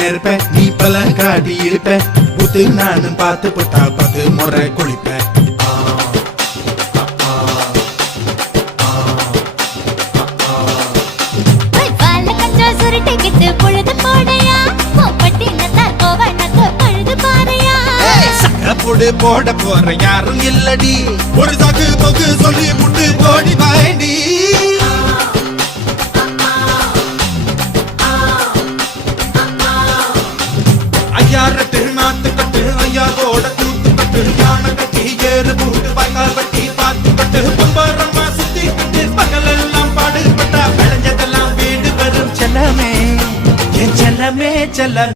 நெருப்ப நீ பல காட்டி இருப்ப புத்து நானும் பார்த்து போட்டா 10 முறை குளிப்ப போட போற யாரும் இல்லடி ஒரு சாக்கு போக்கு சொல்லி புட்டு போடி பாயண்டி ஐயாரத்து நாத்து கட்டு ஐயாவோட கூத்து கட்டு யானை கட்டி ஏறு பூட்டு பாய்க்கால் வட்டி பார்த்து கட்டு பம்பரமா சுத்தி கட்டு பகலெல்லாம் பாடுபட்டா விளைஞ்சதெல்லாம் வீடு வரும் செல்லமே என் செல்லமே செல்ல